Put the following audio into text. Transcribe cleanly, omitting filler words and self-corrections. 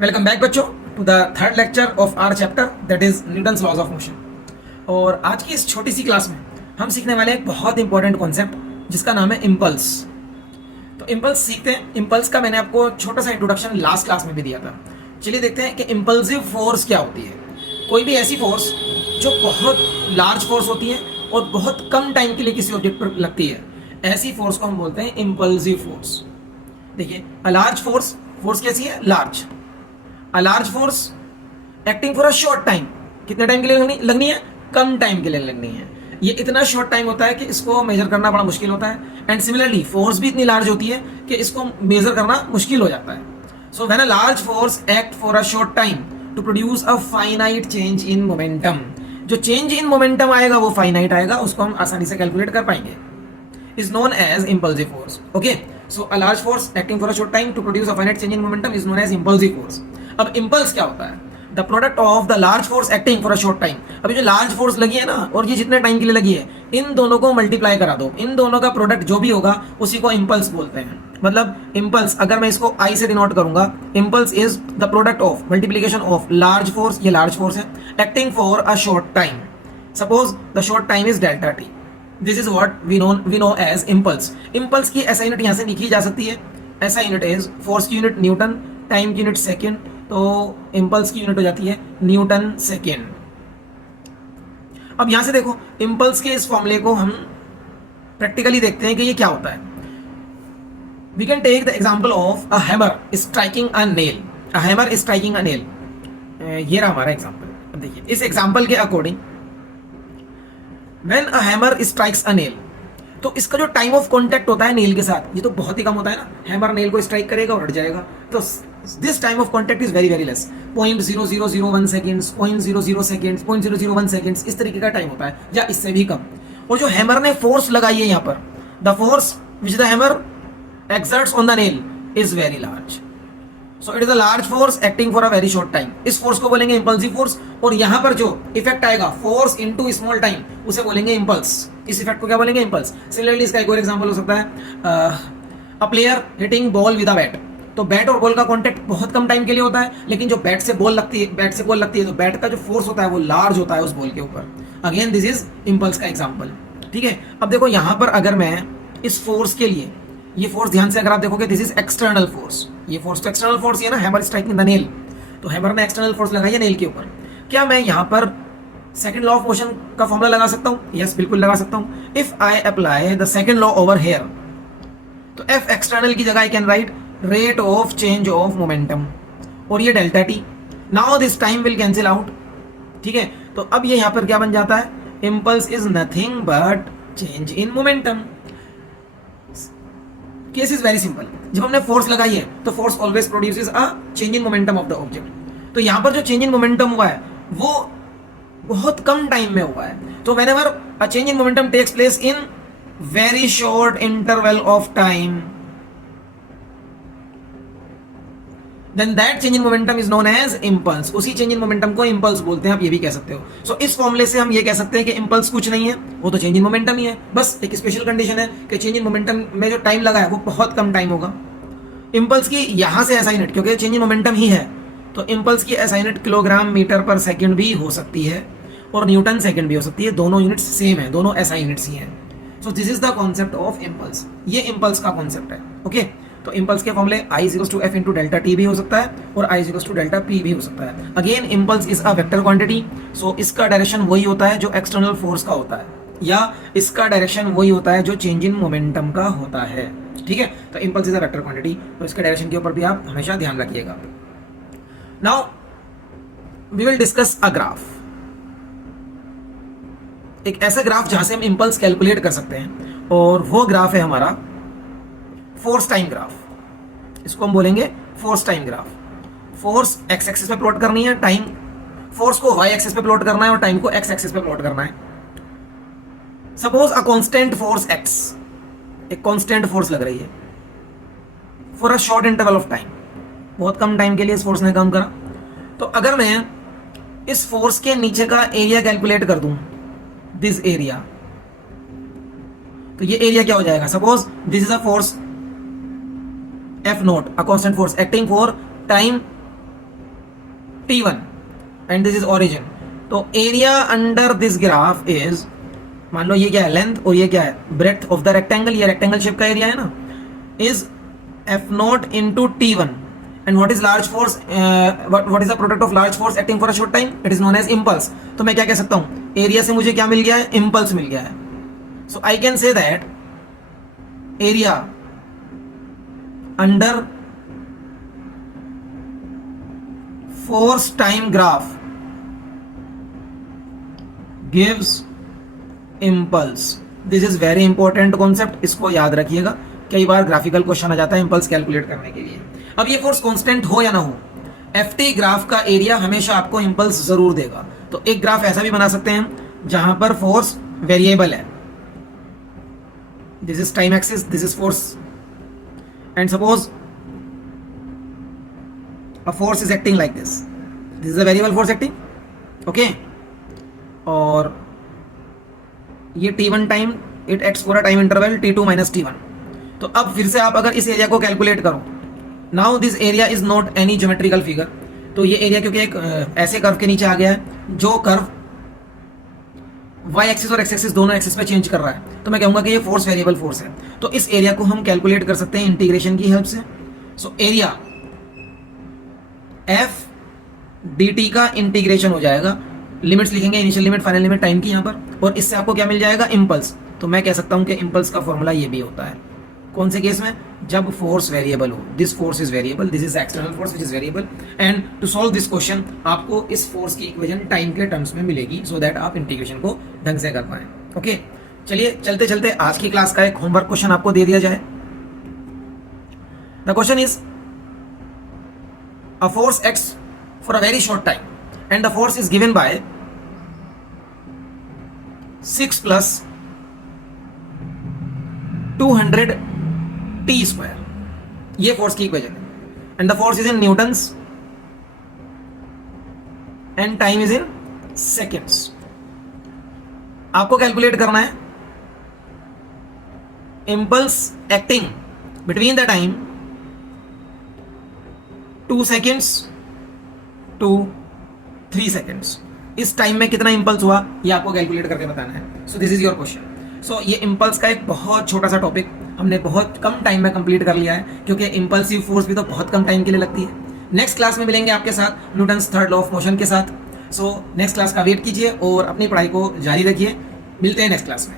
Welcome back बच्चों to the third lecture of our chapter that is Newton's laws of motion. और आज की इस छोटी सी क्लास में हम सीखने वाले एक बहुत इंपॉर्टेंट कॉन्सेप्ट जिसका नाम है इम्पल्स। तो इम्पल्स सीखते हैं। इम्पल्स का मैंने आपको छोटा सा इंट्रोडक्शन लास्ट क्लास में भी दिया था। चलिए देखते हैं कि इम्पल्सिव फोर्स क्या होती है। कोई भी ऐसी फोर्स जो बहुत लार्ज फोर्स होती है और बहुत कम टाइम के लिए किसी ऑब्जेक्ट पर लगती है, ऐसी फोर्स को हम बोलते हैं इम्पल्सिव फोर्स। देखिए, अ लार्ज फोर्स, फोर्स कैसी है? Large. A large force acting for a short time, कितने टाइम के लिए लगनी है? कम टाइम के लिए लगनी है। ये इतना शॉर्ट टाइम होता है कि इसको मेजर करना बड़ा मुश्किल होता है। एंड सिमिलरली फोर्स भी इतनी लार्ज होती है कि इसको मेजर करना मुश्किल हो जाता है। So when a large force act for a short time to produce a finite change in momentum, जो चेंज इन मोमेंटम आएगा वो फाइनाइट आएगा, उसको हम आसानी से कैलकुलेट कर पाएंगे, is known as impulsive force. Okay, so a large force acting for a short time to produce a finite change in momentum is known as impulsive force. अब impulse क्या होता है? The product of the large force acting for a short time. अभी जो large force लगी है ना, और ये जितने टाइम के लिए लगी है, इन दोनों को मल्टीप्लाई करा दो, इन दोनों का प्रोडक्ट जो भी होगा उसी को इम्पल्स बोलते हैं। मतलब इम्पल्स, अगर मैं इसको आई से डिनोट करूंगा, impulse is the product of multiplication of large force, ये लार्ज फोर्स है, acting for a short time. Suppose the short time is delta t. This is what we know as impulse. Impulse की ऐसा unit यहां से लिखी जा सकती है। ऐसा यूनिट इज फोर्स की यूनिट न्यूटन, टाइम की यूनिट सेकेंड, तो इम्पल्स की यूनिट हो जाती है न्यूटन सेकेंड। अब यहां से देखो, इम्पल्स के इस फॉर्मूले को हम प्रैक्टिकली देखते हैं कि ये क्या होता है। We can take the example of a hammer striking a nail. A hammer striking a nail, ये रहा हमारा एग्जाम्पल। अब देखिए, इस एग्जाम्पल के according When a hammer strikes a nail, तो इसका जो टाइम ऑफ कॉन्टैक्ट होता है नेल के साथ, ये तो बहुत ही कम होता है ना। हैमर नेल को स्ट्राइक करेगा और हट जाएगा, तो this time of contact is very very less, 0.0001 seconds, 0.00 seconds, 0.001 seconds, इस तरीके का टाइम होता है, या इससे भी कम। और जो हैमर ने फोर्स लगाई है यहाँ पर, the force which the hammer exerts on the nail is very large. So it is a large force acting for a very short time. इस फोर्स को बोलेंगे इम्पल्सिव फोर्स। और यहां पर जो इफेक्ट आएगा, फोर्स इनटू स्मॉल टाइम, उसे बोलेंगे इम्पल्स। इस इफेक्ट को क्या बोलेंगे? इम्पल्स। सिमिलरली इसका एक और एग्जांपल हो सकता है, a player hitting ball with a bat. तो बैट और बॉल का कांटेक्ट बहुत कम टाइम के लिए होता है, लेकिन जो बैट से बॉल लगती है तो बैट का जो फोर्स होता है वो लार्ज होता है उस बॉल के ऊपर। अगेन दिस इज इम्पल्स का एग्जाम्पल। ठीक है, अब देखो यहां पर अगर मैं इस फोर्स के लिए, ये फोर्स ध्यान से अगर आप देखोगे, दिस इज एक्सटर्नल फोर्स। ये फोर्स तो एक्सटर्नल फोर्स ही है ना, हैमर स्ट्राइकिंग द नेल। तो हैमर ने एक्सटर्नल फोर्स लगाई है नेल के ऊपर। क्या मैं यहां पर सेकंड लॉ ऑफ मोशन का फॉर्मूला लगा सकता हूं? यस, बिल्कुल लगा सकता हूं। If I apply the second law over here, तो एफ एक्सटर्नल की जगह I can write rate of change of momentum, और ये delta T. Now this time will cancel out. ठीक है, तो अब ये यहां पर क्या बन जाता है? Impulse is nothing but change in momentum. Case is very simple. जब हमने फोर्स लगाई है तो force always produces a change in momentum of the object. तो यहां पर जो चेंज इन मोमेंटम हुआ है वो बहुत कम टाइम में हुआ है। तो whenever a change in momentum takes place in very short interval of time, then that change in momentum is known as impulse। उसी चेंज इन मोमेंटम को इम्पल्स बोलते हैं, आप ये भी कह सकते हो। सो इस फॉर्मूले से हम ये कह सकते हैं कि इम्पल्स कुछ नहीं है, वो तो चेंज इन मोमेंटम ही है। बस एक स्पेशल कंडीशन है कि चेंज इन मोमेंटम में जो टाइम लगा है वो बहुत कम टाइम होगा। इम्पल्स की यहां से ऐसा यूनिट, क्योंकि चेंज इन मोमेंटम ही है, तो इम्पल्स की ऐसा यूनिट किलोग्राम मीटर पर सेकेंड भी हो सकती है और न्यूटन सेकेंड भी हो सकती है। दोनों यूनिट्स सेम है, दोनों ऐसा यूनिट्स ही हैं। So this is the concept of impulse. ये इम्पल्स का कॉन्सेप्ट है। ओके, तो इम्पल्स के फॉर्मूले I is to F into delta T भी हो सकता है और I is to delta P भी हो सकता है। Again impulse is a vector quantity, so इसका डायरेक्शन वही होता है जो एक्सटर्नल फोर्स का होता है, या इसका डायरेक्शन वही होता है जो चेंज इन मोमेंटम का होता है। ठीक है, तो impulse is a vector quantity, तो इसके डायरेक्शन के ऊपर भी आप हमेशा ध्यान रखिएगा। Now we will discuss a graph, एक ऐसा ग्राफ जहां से हम इम्पल्स कैलकुलेट कर सकते हैं, और वो ग्राफ है हमारा फोर्स टाइम ग्राफ। इसको हम बोलेंगे force time graph. Force x axis पे प्लॉट करनी है, टाइम फोर्स को वाई एक्सिस पे प्लॉट करना है और टाइम को एक्स एक्सिस पे प्लॉट करना है। Suppose a constant force x, एक कांस्टेंट फोर्स लग रही है for a short interval of time, बहुत कम टाइम के लिए इस फोर्स ने काम करा। तो अगर मैं इस फोर्स के नीचे का एरिया कैलकुलेट कर दूं, दिस एरिया, तो ये एरिया क्या हो जाएगा? Suppose this is a force F nought, a constant force acting for time T1 and this is origin. तो area under this graph is, मान लो ये क्या है, लेंथ, और ये क्या है, ब्रेड्थ ऑफ द रेक्टेंगल, ये रेक्टेंगल शेप का एरिया है ना, is F0 into T1. And what is large force, what is the product of large force acting for a short time? It is known as impulse. तो मैं क्या कह सकता हूँ, एरिया से मुझे क्या मिल गया है, इम्पल्स मिल गया है। So I can say that area under force time graph gives impulse. This is very important concept, इसको याद रखिएगा, कई बार ग्राफिकल क्वेश्चन आ जाता है इम्पल्स कैलकुलेट करने के लिए। अब ये फोर्स कांस्टेंट हो या ना हो, एफटी ग्राफ का एरिया हमेशा आपको इम्पल्स जरूर देगा। तो एक ग्राफ ऐसा भी बना सकते हैं जहां पर फोर्स वेरिएबल है, this is time axis, this is force, and suppose a force is acting like this is a variable force acting, okay, और ये t1 time it acts for a time interval t2 minus t1। तो अब फिर से आप अगर इस area को कैलकुलेट करो, now this area is not any geometrical figure. तो ये एरिया क्योंकि एक ऐसे कर्व के नीचे आ गया है जो कर्व y एक्सिस और x एक्सिस दोनों एक्सिस पे चेंज कर रहा है, तो मैं कहूंगा कि ये फोर्स वेरिएबल फोर्स है। तो इस एरिया को हम कैलकुलेट कर सकते हैं इंटीग्रेशन की हेल्प से। So area F D T का इंटीग्रेशन हो जाएगा, लिमिट्स लिखेंगे, initial limit, final limit time की यहाँ पर, और इससे आपको क्या मिल जाएगा, इम्पल्स। तो मैं कह सकता हूँ कि इम्पल्स का फॉर्मूला ये भी होता है, कौन से केस में, जब फोर्स वेरिएबल हो, this force is variable, this is external force which is variable. And to solve this question आपको इस फोर्स की इक्वेशन टाइम के टर्म्स में मिलेगी, सो दैट आप इंटीग्रेशन को ढंग से कर पाए। ओके, चलिए चलते चलते आज की क्लास का एक होमवर्क क्वेश्चन आपको दे दिया जाए। The question is a force acts for a very short time and the force is given by 6 plus 200 t square, ये फोर्स की इक्वेशन है, and the force is in newtons and time is in seconds. आपको calculate करना है impulse acting between the time 2 seconds to 3 seconds. इस time में कितना impulse हुआ ये आपको कैलकुलेट करके बताना है। So this is your question. So ये इंपल्स का एक बहुत छोटा सा टॉपिक हमने बहुत कम टाइम में कंप्लीट कर लिया है, क्योंकि इंपल्सिव फोर्स भी तो बहुत कम टाइम के लिए लगती है। नेक्स्ट क्लास में मिलेंगे आपके साथ Newton's third law of motion के साथ। सो नेक्स्ट क्लास का वेट कीजिए और अपनी पढ़ाई को जारी रखिए। मिलते हैं नेक्स्ट क्लास में।